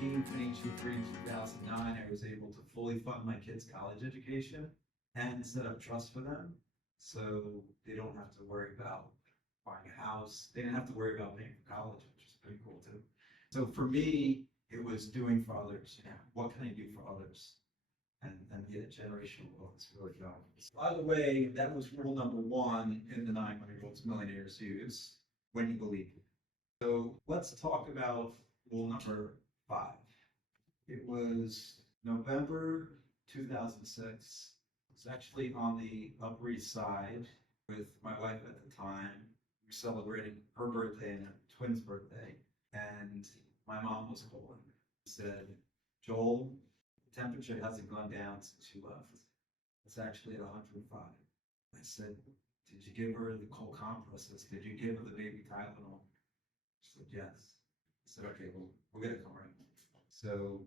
became financially free in 2009, I was able to fully fund my kids' college education and set up trust for them. So they don't have to worry about buying a house. They didn't have to worry about paying for college, which is pretty cool too. So for me, it was doing for others. Yeah, what can I do for others? And get generational wealth is really valuable. By the way, that was rule number one in the 9 Money Rules Millionaires use: when you believe it. So let's talk about rule number 5. It was November 2006. It's actually on the Upper East Side with my wife at the time. We were celebrating her birthday and a twin's birthday, and my mom was calling. She said, "Joel, the temperature hasn't gone down since you left. It's actually at 105. I said, "Did you give her the cold compresses? Did you give her the baby Tylenol?" She said, "Yes." I said, "Okay, well, we're gonna come right now." So,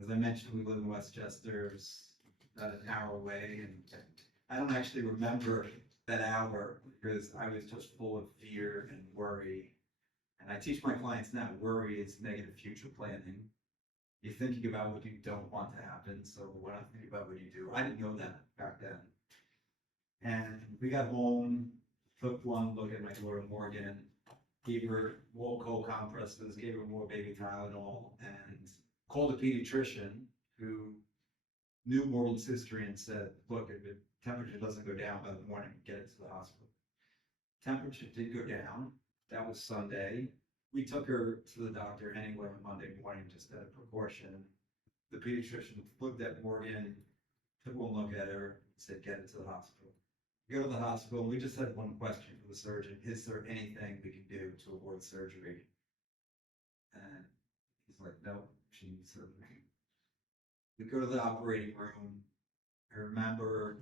as I mentioned, we live in Westchester. It's about an hour away, and I don't actually remember that hour because I was just full of fear and worry. And I teach my clients now, worry is negative future planning. You're thinking about what you don't want to happen, so we're not thinking about what you do. I didn't know that back then. And we got home, took one look at my daughter Morgan, gave her more cold compresses, gave her more baby Tylenol, and called a pediatrician who knew Morgan's history and said, "Look, if the temperature doesn't go down by the morning, get it to the hospital." Temperature did go down. That was Sunday. We took her to the doctor anyway on Monday morning, just out of precaution. The pediatrician looked at Morgan, took one look at her, said, "Get it to the hospital." We go to the hospital, and we just had one question for the surgeon: is there anything we can do to avoid surgery? And he's like, "No, she needs surgery." We go to the operating room. I remember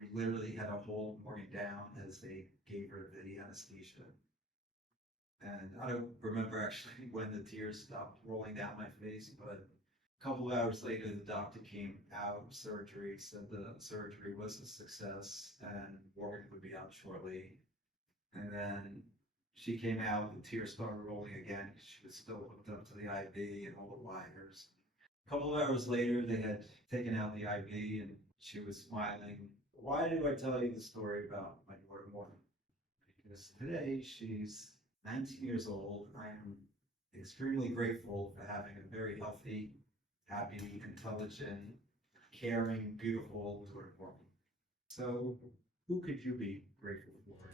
we literally had to hold Morgan down as they gave her the anesthesia. And I don't remember actually when the tears stopped rolling down my face, but a couple of hours later, the doctor came out of surgery, said the surgery was a success and Morgan would be out shortly. And then she came out, the tears started rolling again because she was still hooked up to the IV and all the wires. A couple of hours later, they had taken out the IV and she was smiling. Why do I tell you the story about my daughter Morgan? Because today she's 19 years old. I am extremely grateful for having a very healthy, happy, intelligent, caring, beautiful daughter Morgan. So, who could you be grateful for?